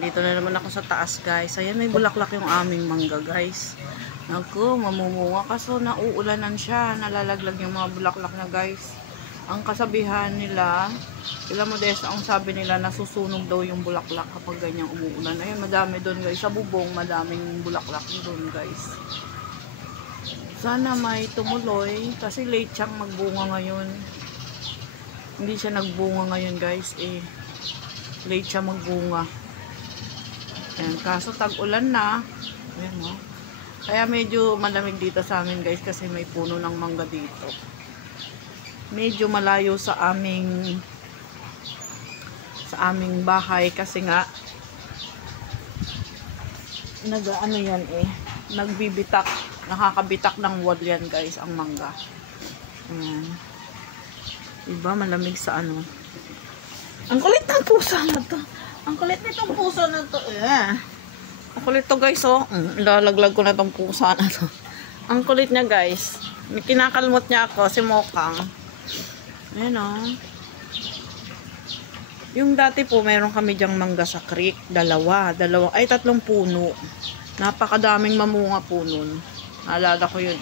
Dito na naman ako sa taas, guys. Ayan, may bulaklak yung aming mangga, guys. Naku, mamumunga kaso nauulanan siya. Nalalaglag yung mga bulaklak na, guys. Ang kasabihan nila, sila Modesta, ang sabi nila, nasusunog daw yung bulaklak kapag ganyang umuulan. Ayun, madami doon, guys. Sa bubong, madaming bulaklak doon, guys. Sana may tumuloy kasi late siyang magbunga ngayon. Hindi siya nagbunga ngayon, guys. Late siya magbunga. Ayan, kaso tag-ulan na. Ayan, no? Kaya medyo malamig dito sa amin, guys, kasi may puno ng mangga dito. Medyo malayo sa aming bahay kasi nga nag-ano yan nagbibitak, nakakabitak ng wall yan, guys, ang mangga. Ayan. Diba, malamig sa ano. Ang kulit ng pusa na to. Ang kulit nitong pusa na to. Ang kulit to, guys, oh. Lalaglag ko na tong pusa na to. Ang kulit niya, guys. May kinakalmot niya ako, si Mokang. Ayan, oh. Yung dati po, meron kami dyang mangga sa creek. Dalawa. Ay, 3 puno. Napakadaming mamunga po nun. Naalala ko yun,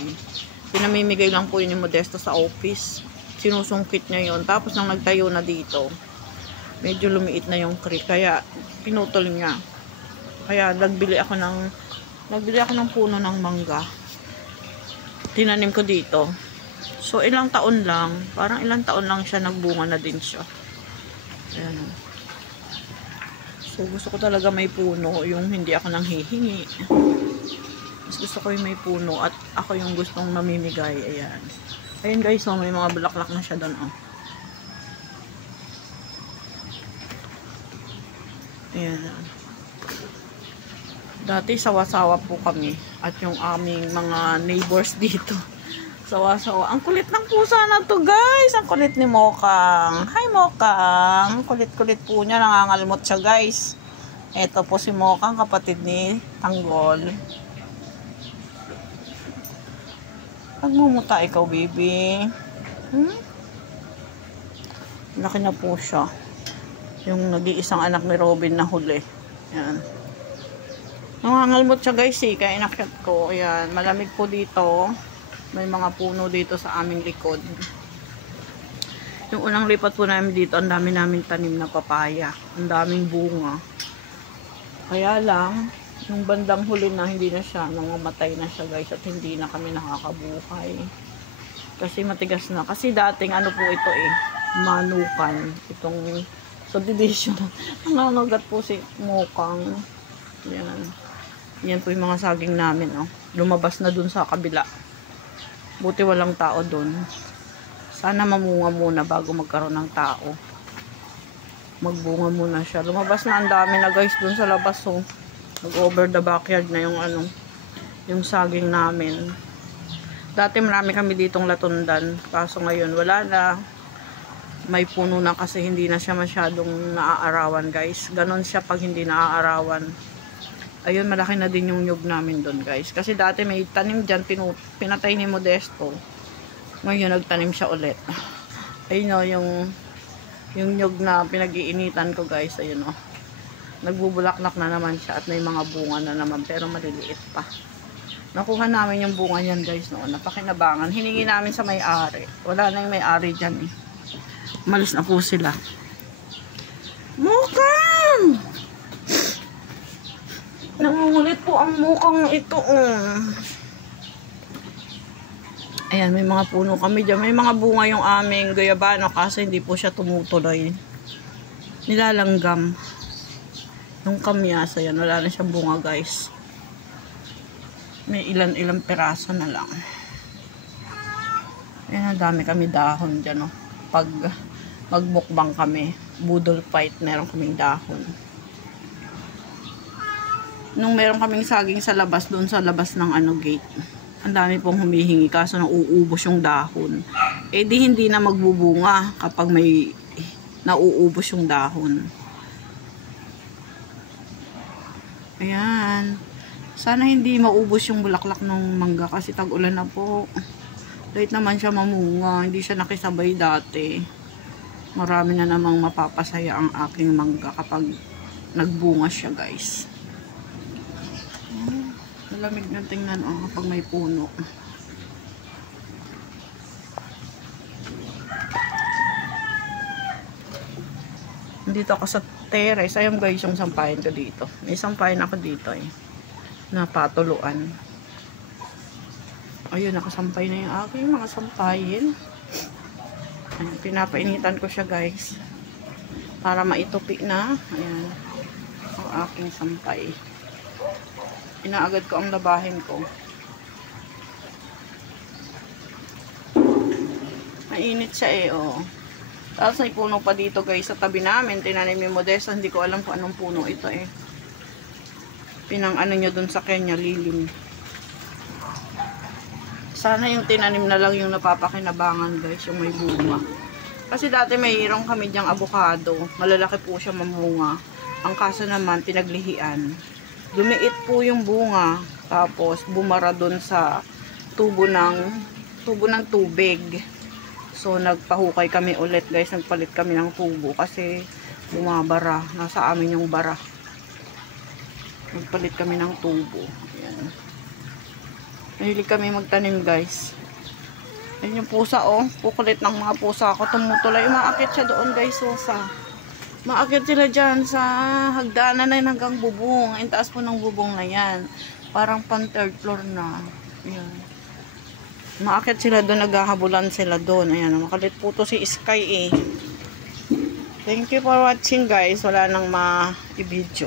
Pinamimigay lang po yun ni Modesto sa office. Sinusungkit niya yun. Tapos nang nagtayo na dito, medyo lumiit na yung creek, kaya pinutol niya. Kaya nagbili ako ng puno ng mangga. Tinanim ko dito. So ilang taon lang, parang ilang taon lang siya, nagbunga na din siya. Ayan. So gusto ko talaga may puno, yung hindi ako nang hihingi. Mas gusto ko yung may puno at ako yung gustong mamimigay. Ayan. Ayan, guys, so may mga bulaklak na siya doon, oh. Ayan. Dati sawa-sawa po kami at yung aming mga neighbors dito. Sawa-sawa. Ang kulit ng pusa na to, guys. Ang kulit ni Mokang. Hi, Mokang. Kulit-kulit po niya. Nangangalmot siya, guys. Ito po si Mokang, kapatid ni Tanggol. Pagmumuta ikaw, baby. Laki na po siya. Yung nag-iisang anak ni Robin na huli. Yan. Nangangalmot siya, guys, kaya inakyat ko. Ayan, malamig po dito. May mga puno dito sa aming likod. Yung unang lipat po namin dito, ang dami naming tanim na papaya. Ang daming bunga. Kaya lang, yung bandang huli na, hindi na siya, nangamatay na siya, guys, at hindi na kami nakakabuhay. Kasi matigas na. Kasi dating ano po ito, manukan. Itong subdivision. Nangangagat po si Mokang. Yan. Yan po yung mga saging namin, oh. Lumabas na dun sa kabila. Buti walang tao dun. Sana mamunga muna bago magkaroon ng tao. Magbunga muna siya. Lumabas na, ang dami na, guys, dun sa labas, oh. Nag-over the backyard na yung yung saging namin. Dati marami kami ditong latundan. Kaso ngayon wala na. May puno na kasi hindi na siya masyadong naaarawan, guys. Ganon siya pag hindi naaarawan. Ayun, malaki na din yung nyug namin doon, guys. Kasi dati may tanim dyan, pinatay ni Modesto. Ngayon, nagtanim siya ulit. Ayun, o, yung nyug na pinag-iinitan ko, guys. Ayun, o. Nagbubulaklak na naman siya at may mga bunga na naman, pero maliliit pa. Nakuha namin yung bunga niyan, guys, noon. Napakinabangan. Hiningi namin sa may-ari. Wala na yung may-ari dyan, Malis na po sila. Mokang! Nangungulit po ang Mokang ito, Ayan, may mga puno kami dyan. May mga bunga yung aming guyabano kasi hindi po siya tumutuloy. Nilalanggam. Yung kamyasa yan, wala na siyang bunga, guys. May ilan-ilang peraso na lang. Ayan, dami kami dahon dyan, Pag magbukbang kami, budol fight, meron kaming dahon. Nung meron kaming saging sa labas, doon sa labas ng gate, ang dami pong humihingi kaso nauubos yung dahon. Di hindi na magbubunga kapag may nauubos yung dahon. Ayan. Sana hindi maubos yung bulaklak ng mangga kasi tag-ulan na po. Late naman siya mamunga. Hindi siya nakisabay dati. Marami na namang mapapasaya ang aking mangga kapag nagbunga siya, guys. Malamig na tingnan, oh, kapag may puno. Dito ako sa terrace. Ayun, guys, yung sampayan ko dito. May sampayan ako dito, eh. Napatuluan. Ayun, nakasampay na yung aking mga sampayin. Ayun, pinapainitan ko siya, guys. Para maitupi na. Ayan. Ang aking sampay. Inaagad ko ang labahin ko. Mainit siya, eh, oh. Tapos may puno pa dito, guys, sa tabi namin. Tinanim yung Modesta. Hindi ko alam kung anong puno ito, eh. Pinang ano nyo dun sa Kenya, lilim. Sana yung tinanim na lang yung napapakinabangan, guys, yung may bunga. Kasi dati mayroong kami dyang avocado. Malalaki po siya mamunga. Ang kaso naman, pinaglihian. Lumiit po yung bunga. Tapos, bumara dun sa tubo ng tubig. So, nagpahukay kami ulit, guys. Nagpalit kami ng tubo kasi bumabara. Nasa amin yung bara. Nagpalit kami ng tubo. Ayan. Mahilig kami magtanim, guys. Ayan yung pusa, oh. Pukulit ng mga pusa ako. Tumutulay. Umaakit siya doon, guys. Maakit sila dyan sa hagdanan na hanggang bubong. Ang taas po ng bubong na yan. Parang pan third floor na. Ayan. Maakit sila doon, naghahabulan sila doon. Ayan, makalit po to si Sky, eh. Thank you for watching, guys. Wala nang ma-i-video.